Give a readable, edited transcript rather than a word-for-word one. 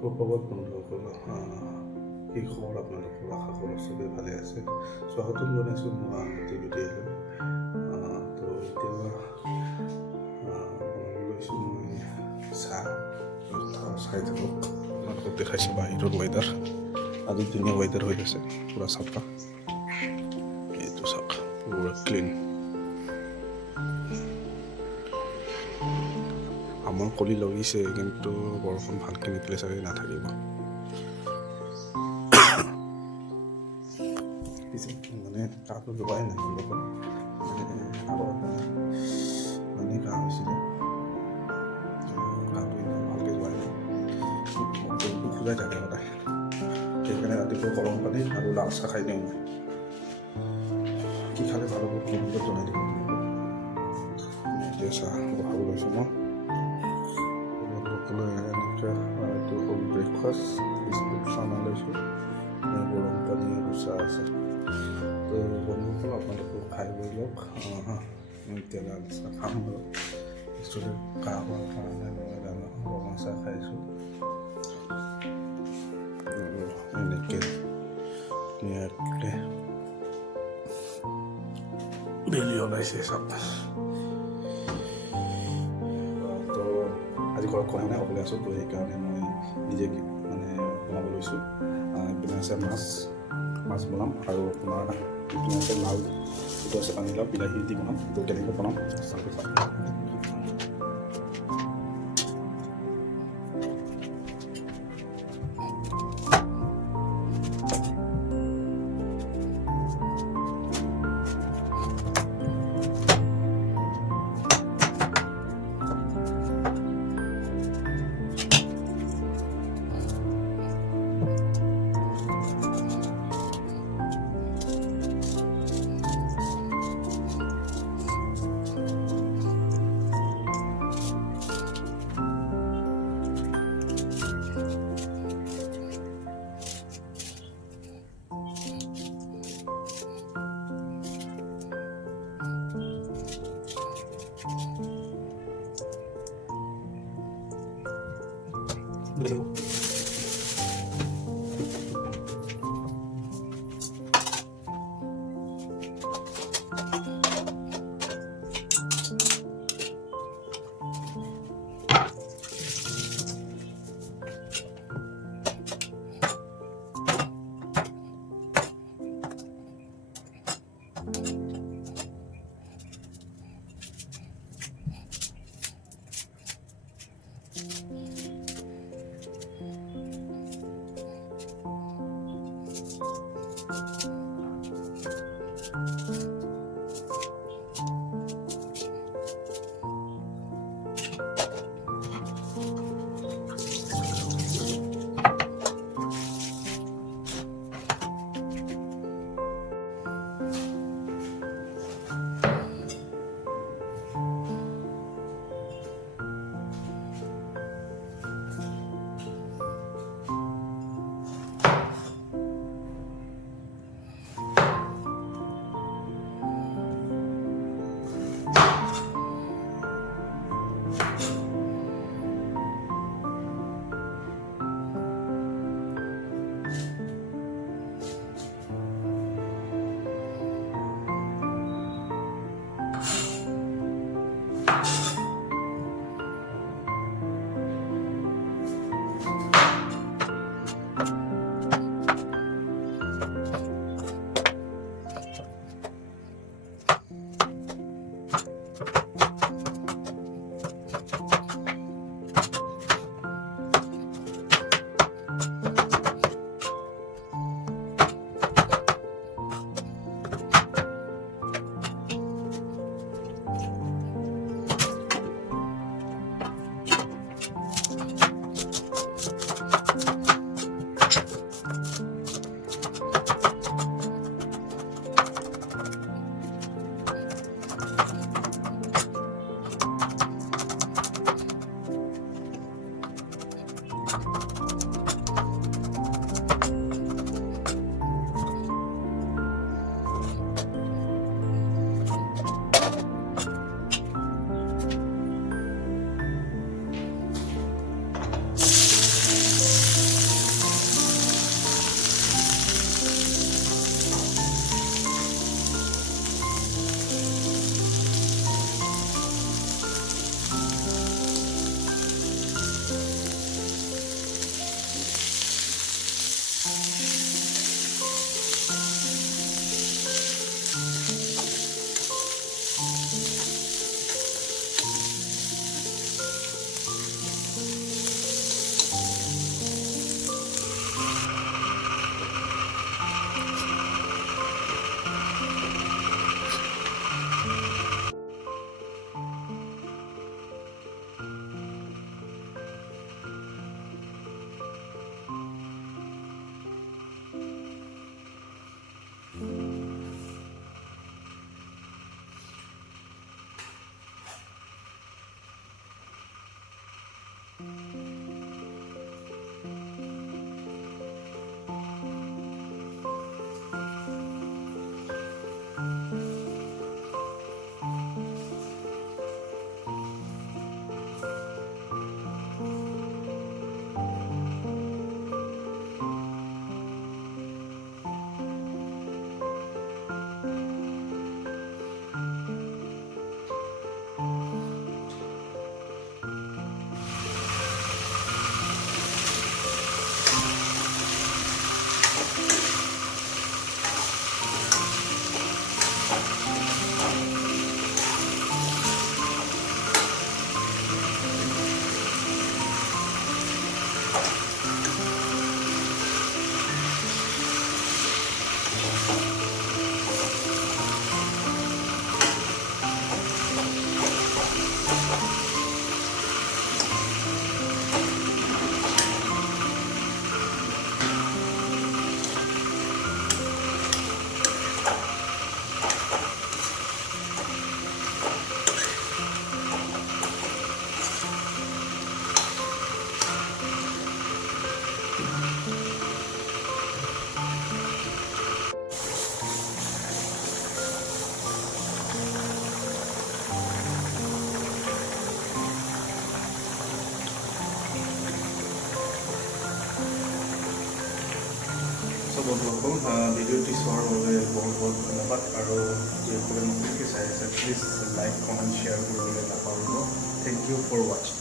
সুপ্ৰভাত বন্ধুসকল, কি খবৰ আপোনালোকৰ? আশা কৰোঁ চবেই ভালে আছে। স্বাগতম জনাইছোঁ মোৰ আন এটি ভিডিঅ'লৈ। তো এতিয়া বনাব লৈছোঁ মই চাহ। চাই থাকক, আপোনালোকক দেখাইছোঁ বাহিৰৰ ৱেডাৰ। আজি ধুনীয়া ৱেডাৰ হৈ আছে, পূৰা চাফা। এইটো চাওক, পূৰা ক্লিন। আমাৰ কলি লগাইছে, কিন্তু বৰষুণ ভালকৈ নিদিলে চাগে নাথাকিব। মানে কাহটো যোৱাই নাই বৰষুণ, মানে কাহ হৈছিলে, কাহটো ইমান ভালকৈ যোৱাই নাই, খোজাই থাকে সদায়। সেইকাৰণে ৰাতিপুৱা গৰম পানী আৰু লাল চাহ খাই দিওঁ মই। কি খালে ভাল হ'ব কমেণ্টত জনাই দিব। এতিয়া চাহ বহাব লৈছোঁ মই। এইটো হ'ল ব্ৰেকফাষ্ট, বিস্কুট চানা লৈছোঁ, গৰম পানী আৰু চাহ আছে। তো বন্ধুসকল, আপোনালোকেও খাই বৈ লওক। মই এতিয়া লাল চাহ খাম বাৰু। একচুৱেলি কাহ হোৱাৰ কাৰণে মই ৰঙা চাহ খাইছোঁ। এনেকৈ ধুনীয়াকৈ বেলি ওলাইছে চব। আজি ঘৰত খোৱা নাই, অকলে আছোঁ, তো সেইকাৰণে মই নিজে মানে বনাব লৈছোঁ। এইপিনে আছে মাছ বনাম, আৰু আপোনাৰ এইপিনে আছে লাও, এইটো আছে পানীলাও, বিলাহী দি বনাম। তো কেনেকৈ বনাম চ' বন্ধুসকল ভিডিঅ'টি চোৱাৰ বাবে বহুত বহুত ধন্যবাদ আৰু যিসকলে নতুনকৈ চাই আছে প্লিজ লাইক কমেণ্ট শ্বেয়াৰ কৰিবলৈ নাপাহৰিব থেংক ইউ ফৰ ৱাচিং